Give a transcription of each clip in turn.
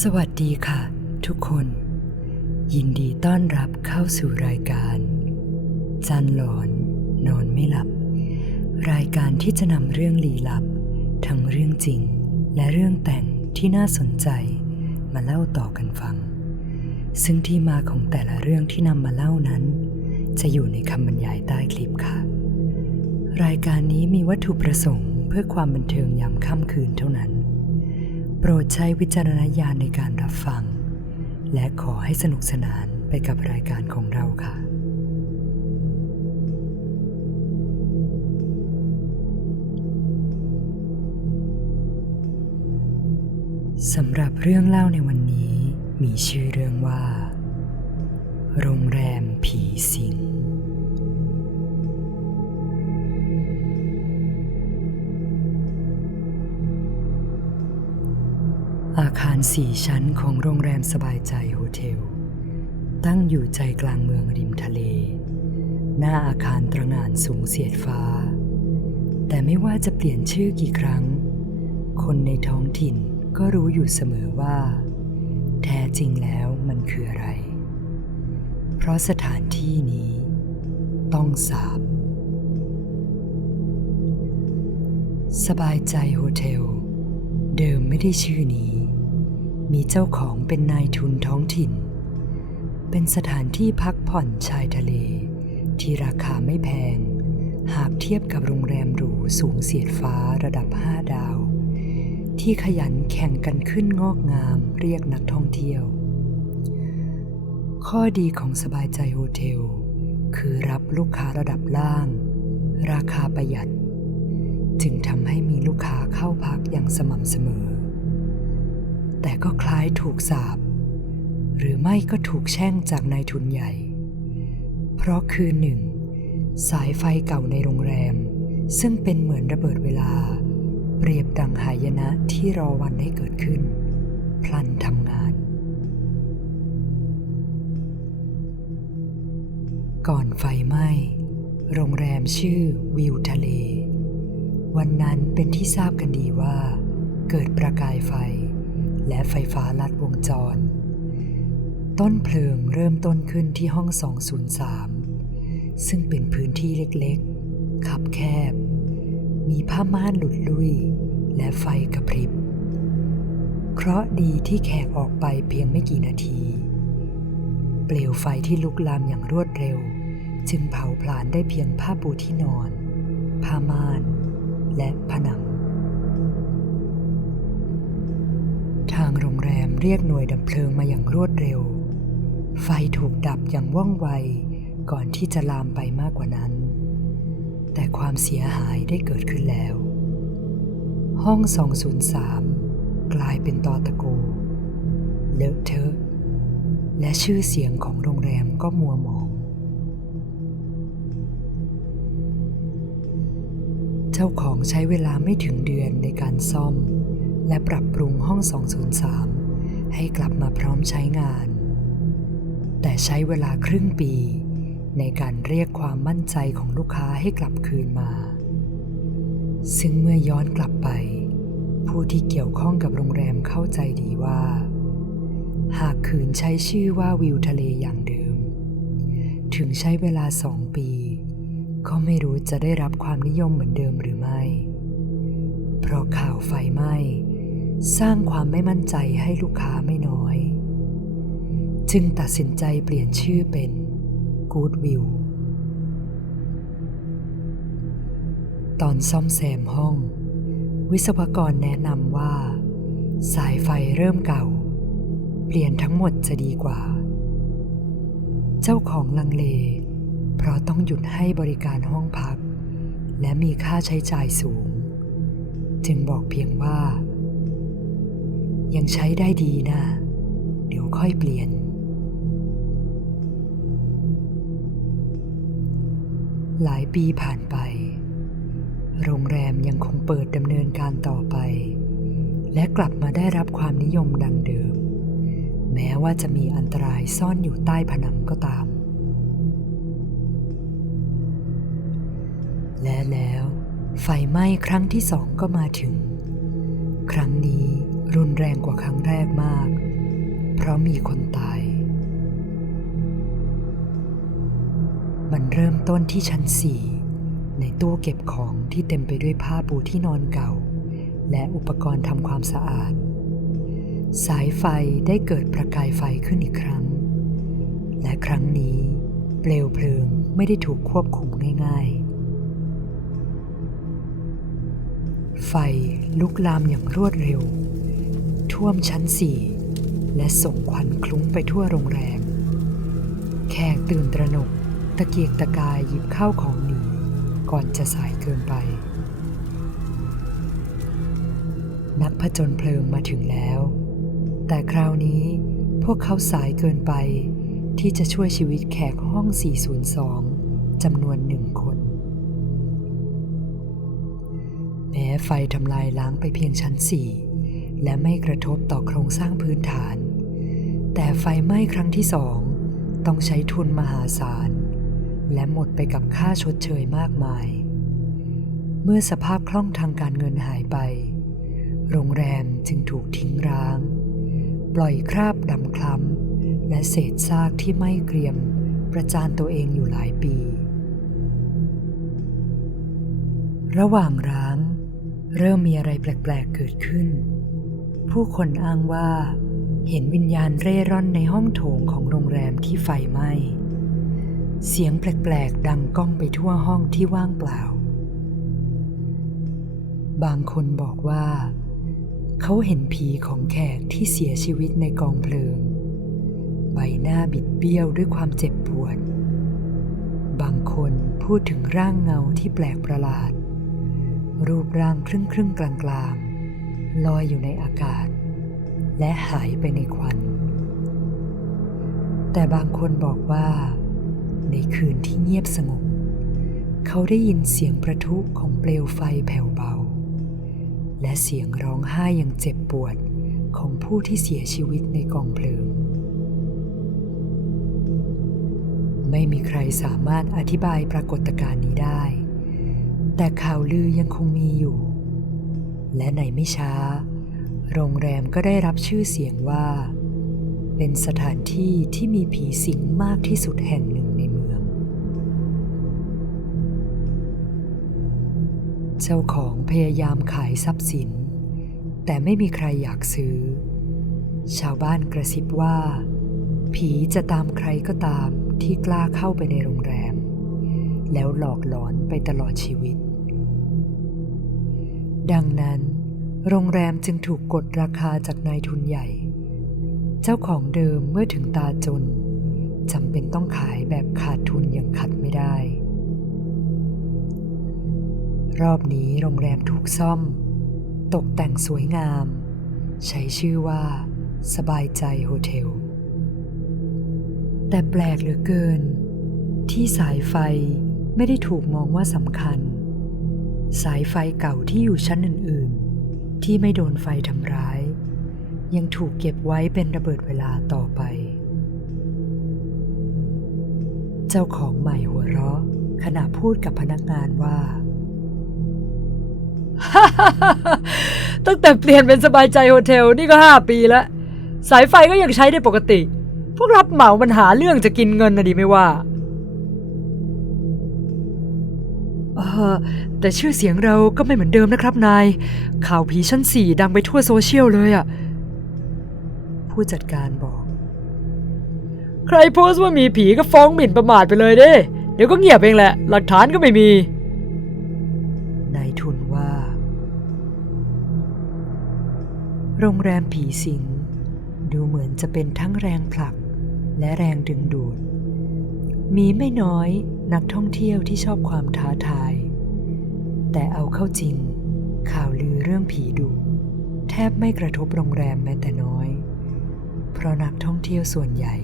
สวัสดีค่ะ ทุกคน ยินดีต้อนรับเข้าสู่รายการ จันหลอน นอนไม่หลับ รายการที่จะนำเรื่องลี้ลับ ทั้งเรื่องจริง และเรื่องแต่งที่น่าสนใจ มาเล่าต่อกันฟัง ซึ่งที่มาของแต่ละเรื่องที่นำมาเล่านั้น จะอยู่ในคำบรรยายใต้คลิปค่ะ รายการนี้มีวัตถุประสงค์เพื่อความบันเทิงยามค่ำคืนเท่านั้น โปรดใช้วิจารณญาณในการรับฟัง และขอให้สนุกสนานไปกับรายการของเราค่ะ สำหรับเรื่องเล่าในวันนี้มีชื่อเรื่องว่า โรงแรมผีสิง คารสี่ชั้นของโรงแรมสบายใจโฮเทล ตั้งอยู่ใจกลางเมืองริมทะเล หน้าอาคารตระหง่านสูงเสียดฟ้า แต่ไม่ว่าจะเปลี่ยนชื่อกี่ครั้ง คนในท้องถิ่นก็รู้อยู่เสมอว่า แท้จริงแล้วมันคืออะไร เพราะสถานที่นี้ ต้องสาบ สบายใจโฮเทล เดิมไม่ได้ชื่อนี้ มีเจ้าของเป็นนายทุนท้องถิ่น เป็นสถานที่พักผ่อนชายทะเล ที่ราคาไม่แพง หากเทียบกับโรงแรมหรูสูงเสียดฟ้าระดับ 5 ดาว ที่ขยันแข่งกันขึ้นงอกงามเรียกนักท่องเที่ยว ข้อดีของสบายใจโฮเทล คือรับลูกค้าระดับล่าง ราคาประหยัด จึงทำให้มีลูกค้าเข้าพักอย่างสม่ำเสมอ แต่ก็คล้ายถูกสาบ หรือไม่ก็ถูกแช่งจากนายทุนใหญ่ เพราะคืนหนึ่ง สายไฟเก่าในโรงแรม ซึ่งเป็นเหมือนระเบิดเวลา เปรียบดังหายนะที่รอวันให้เกิดขึ้น พลันทำงาน ก่อนไฟไหม้โรงแรมชื่อวิวทะเล วันนั้นเป็นที่ทราบกันดีว่า เกิดประกายไฟ และไฟฟ้าลัดวงจร ต้นเพลิงเริ่มต้นขึ้นที่ห้อง 203 ซึ่งเป็นพื้นที่เล็กๆขับแคบ มีผ้าม่านหลุดลุย และไฟกระพริบ เคราะดีที่แขกออกไปเพียงไม่กี่นาที เปลวไฟที่ลุกลามอย่างรวดเร็ว จึงเผาผลาญได้เพียงผ้าปูที่นอน ผ้าม่าน และผนัง เรียกหน่วยดับเพลิงมาอย่างรวดเร็ว ไฟถูกดับอย่างว่องไวก่อนที่จะลามไปมากกว่านั้น แต่ความเสียหายได้เกิดขึ้นแล้ว ห้อง 203 กลายเป็นตอตะโกเลอะเทอะและชื่อเสียงของโรงแรมก็มัวหมอง เจ้าของใช้เวลาไม่ถึงเดือนในการซ่อม และปรับปรุงห้อง 203 ให้กลับมาพร้อมใช้งาน แต่ใช้เวลาครึ่งปี ในการเรียกความมั่นใจของลูกค้าให้กลับคืนมา ซึ่งเมื่อย้อนกลับไป ผู้ที่เกี่ยวข้องกับโรงแรมเข้าใจดีว่า หากคืนใช้ชื่อว่าวิวทะเลอย่างเดิม ถึงใช้เวลาสองปี ก็ไม่รู้จะได้รับความนิยมเหมือนเดิมหรือไม่ เพราะข่าวไฟไหม้ สร้างความไม่มั่นใจให้ลูกค้าไม่น้อย จึงตัดสินใจเปลี่ยนชื่อเป็น Good View ตอนซ่อมแซมห้อง วิศวกรแนะนำว่า สายไฟเริ่มเก่า เปลี่ยนทั้งหมดจะดีกว่า เจ้าของลังเล เพราะต้องหยุดให้บริการห้องพัก และมีค่าใช้จ่ายสูง จึงบอกเพียงว่า ยังใช้ได้ดีนะ เดี๋ยวค่อยเปลี่ยน หลายปีผ่านไป โรงแรมยังคงเปิดดำเนินการต่อไป และกลับมาได้รับความนิยมดังเดิม แม้ว่าจะมีอันตรายซ่อนอยู่ใต้ผนังก็ตาม และแล้วไฟไหม้ครั้งที่สองก็มาถึง ครั้งนี้ รุนแรงกว่าครั้งแรกมาก เพราะมีคนตาย มันเริ่มต้นที่ชั้นสี่ในตู้เก็บของที่เต็มไปด้วยผ้าปูที่นอนเก่า และอุปกรณ์ทำความสะอาด สายไฟได้เกิดประกายไฟขึ้นอีกครั้ง และครั้งนี้ เปลวเพลิงไม่ได้ถูกควบคุมง่ายๆไฟลุกลามอย่างรวดเร็ว ท่วมชั้นสี่และส่งควันคลุ้งไปทั่วโรงแรม แขกตื่นตระหนกตะเกียกตะกายหยิบข้าวของหนีก่อนจะสายเกินไป นักผจญเพลิงมาถึงแล้ว แต่คราวนี้พวกเขาสายเกินไปที่จะช่วยชีวิตแขกห้อง 402 จำนวนหนึ่งคน แม้ไฟทำลายล้างไปเพียงชั้น4 และไม่กระทบต่อโครงสร้างพื้นฐาน แต่ไฟไหม้ครั้งที่สองต้องใช้ทุนมหาศาล และหมดไปกับค่าชดเชยมากมาย เมื่อสภาพคล่องทางการเงินหายไป โรงแรมจึงถูกทิ้งร้าง ปล่อยคราบดำคล้ำและเศษซากที่ไม่เกรียมประจานตัวเองอยู่หลายปี ระหว่างร้าง เริ่มมีอะไรแปลก ๆ เกิดขึ้น ผู้คนอ้างว่า เห็นวิญญาณเร่ร่อนในห้องโถงของโรงแรมที่ไฟไหม้เสียงแปลกๆ ดังก้องไปทั่วห้องที่ว่างเปล่า บางคนบอกว่า เขาเห็นผีของแขกที่เสียชีวิตในกองเพลิง ใบหน้าบิดเบี้ยวด้วยความเจ็บปวด บางคนพูดถึงร่างเงาที่แปลกประหลาด รูปร่างครึ่งครึ่งๆกลางกลางๆ ลอยอยู่ในอากาศ และหายไปในควัน แต่บางคนบอกว่า ในคืนที่เงียบสงบเขาได้ยินเสียงประทุของเปลวไฟแผ่วเบา และเสียงร้องไห้อย่างเจ็บปวดของผู้ที่เสียชีวิตในกองเพลิง ไม่มีใครสามารถอธิบายปรากฏการณ์นี้ได้ แต่ข่าวลือยังคงมีอยู่ และในไม่ช้า โรงแรมก็ได้รับชื่อเสียงว่า เป็นสถานที่ที่มีผีสิงมากที่สุดแห่งหนึ่งในเมือง เจ้าของพยายามขายทรัพย์สิน แต่ไม่มีใครอยากซื้อ ชาวบ้านกระซิบว่า ผีจะตามใครก็ตามที่กล้าเข้าไปในโรงแรม แล้วหลอกหลอนไปตลอดชีวิต ดังนั้น โรงแรมจึงถูกกดราคาจากนายทุนใหญ่ เจ้าของเดิมเมื่อถึงตาจนจำเป็นต้องขายแบบขาดทุนอย่างขัดไม่ได้ รอบนี้โรงแรมถูกซ่อม ตกแต่งสวยงาม ใช้ชื่อว่า สบายใจโฮเทล แต่แปลกเหลือเกิน ที่สายไฟไม่ได้ถูกมองว่าสำคัญ สายไฟเก่าที่อยู่ชั้นอื่นๆ ที่ไม่โดนไฟทำร้าย ยังถูกเก็บไว้เป็นระเบิดเวลาต่อไป เจ้าของใหม่หัวเราะขณะพูดกับพนักงานว่า ตั้งแต่เปลี่ยนเป็นสบายใจโฮเทลนี่ก็ห้าปีแล้ว สายไฟก็ยังใช้ได้ปกติ พวกรับเหมามันหาเรื่องจะกินเงินนะดีไม่ว่า แต่ชื่อเสียงเราก็ไม่เหมือนเดิมนะครับนาย ข่าวผีชั้นสี่ดังไปทั่วโซเชียลเลยอะ่ะ ผู้จัดการบอก ใครโพสต์ว่ามีผีก็ฟ้องหมิ่นประมาทไปเลยเด้ เดี๋ยวก็เงียบเองแหละ หลักฐานก็ไม่มีนายทุนว่า โรงแรมผีสิง ดูเหมือนจะเป็นทั้งแรงผลักและแรงดึงดูด มีไม่น้อย นักท่องเที่ยวที่ชอบความท้าทาย แต่เอาเข้าจริง ข่าวลือเรื่องผีดุแทบไม่กระทบโรงแรมแม้แต่น้อย เพราะนักท่องเที่ยวส่วนใหญ่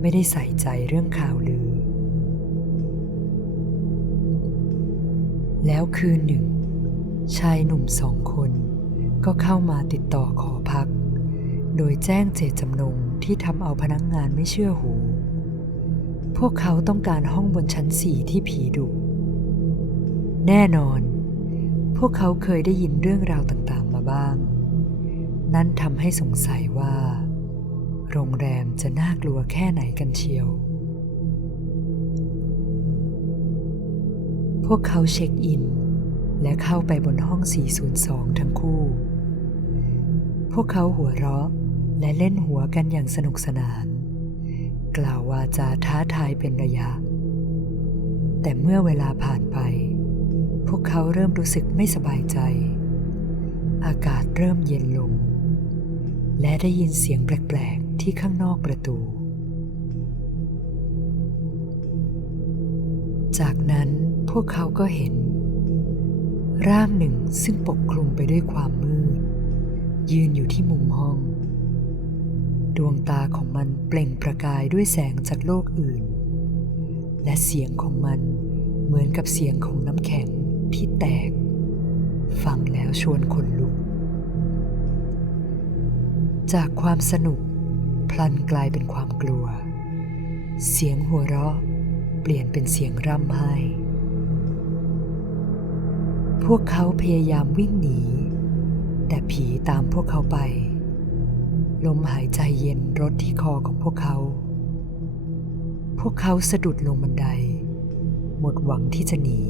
ไม่ได้ใส่ใจเรื่องข่าวลือ แล้วคืนหนึ่ง ชายหนุ่มสองคนก็เข้ามาติดต่อขอพัก โดยแจ้งเจตจำนงที่ทำเอาพนักงงานไม่เชื่อหู พวกเขาต้องการห้องบนชั้นสี่ที่ผีดุแน่นอน พวกเขาเคยได้ยินเรื่องราวต่างๆมาบ้าง นั่นทำให้สงสัยว่า โรงแรมจะน่ากลัวแค่ไหนกันเชียว พวกเขาเช็คอิน และเข้าไปบนห้อง 402 ทั้งคู่ พวกเขาหัวเราะและเล่นหัวกันอย่างสนุกสนาน กล่าววาจาท้าทายเป็นระยะ แต่เมื่อเวลาผ่านไป พวกเขาเริ่มรู้สึกไม่สบายใจ อากาศเริ่มเย็นลง และได้ยินเสียงแปลกๆที่ข้างนอกประตู จากนั้นพวกเขาก็เห็น ร่างหนึ่งซึ่งปกคลุมไปด้วยความมืด ยืนอยู่ที่มุมห้อง ดวงตาของมันเปล่งประกายด้วยแสงจากโลกอื่น และเสียงของมันเหมือนกับเสียงของน้ำแข็งที่แตก ฟังแล้วชวนขนลุก จากความสนุกพลันกลายเป็นความกลัว เสียงหัวเราะเปลี่ยนเป็นเสียงร่ำไห้ พวกเขาพยายามวิ่งหนี แต่ผีตามพวกเขาไป ลมหายใจเย็นรดที่คอของพวกเขา พวกเขาสะดุดลงบันได หมดหวังที่จะหนี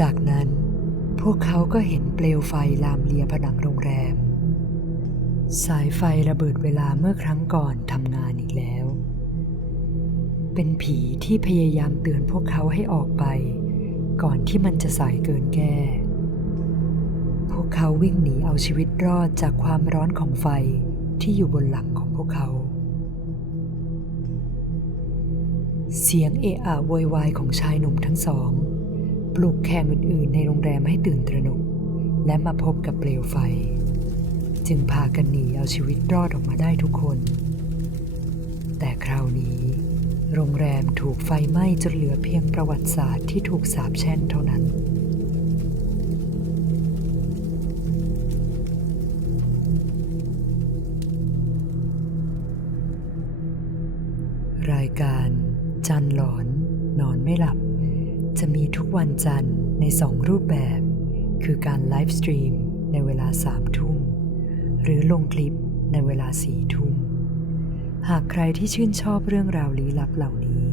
จากนั้นพวกเขาก็เห็นเปลวไฟลามเลียผนังโรงแรม สายไฟระเบิดเวลาเมื่อครั้งก่อนทำงานอีกแล้ว เป็นผีที่พยายามเตือนพวกเขาให้ออกไป ก่อนที่มันจะสายเกินแก้ เขาวิ่งหนีเอาชีวิตรอดจากความร้อนของไฟที่อยู่บนหลังของพวกเขา เสียงเอะอะโวยวายของชายหนุ่มทั้งสอง ปลุกแขกอื่นๆในโรงแรมให้ตื่นตระหนก และมาพบกับเปลวไฟ จึงพากันหนีเอาชีวิตรอดออกมาได้ทุกคน แต่คราวนี้ โรงแรมถูกไฟไหม้จนเหลือเพียงประวัติศาสตร์ที่ถูกสาปแช่งเท่านั้น รายการ จันหลอน นอนไม่หลับ จะมีทุกวันจันทร์ในสองรูปแบบ คือการไลฟ์สตรีมในเวลาสามทุ่ม หรือลงคลิปในเวลาสี่ทุ่ม หากใครที่ชื่นชอบเรื่องราวลี้ลับเหล่านี้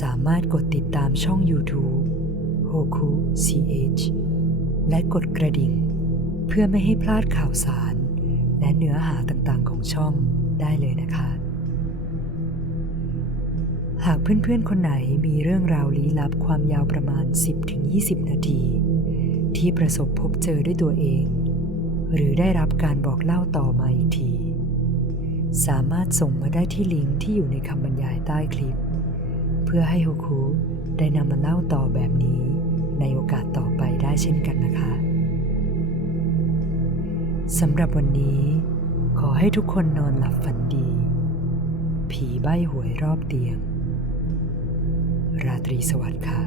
สามารถกดติดตามช่อง YouTube Hoku CH และกดกระดิ่ง เพื่อไม่ให้พลาดข่าวสาร และเนื้อหาต่างๆของช่องได้เลยนะคะ หากเพื่อนๆ คนไหนมีเรื่องราวลี้ลับความยาวประมาณ 10-20 นาที ที่ประสบพบเจอด้วยตัวเอง หรือได้รับการบอกเล่าต่อมาอีกที สามารถส่งมาได้ที่ลิงก์ที่อยู่ในคำบรรยายใต้คลิป เพื่อให้โฮคุได้นำมาเล่าต่อแบบนี้ ในโอกาสต่อไปได้เช่นกันนะคะสำหรับวันนี้ ขอให้ทุกคนนอนหลับฝันดี ผีใบ้หวยรอบเตียง ราตรีสวัสดิ์ค่ะ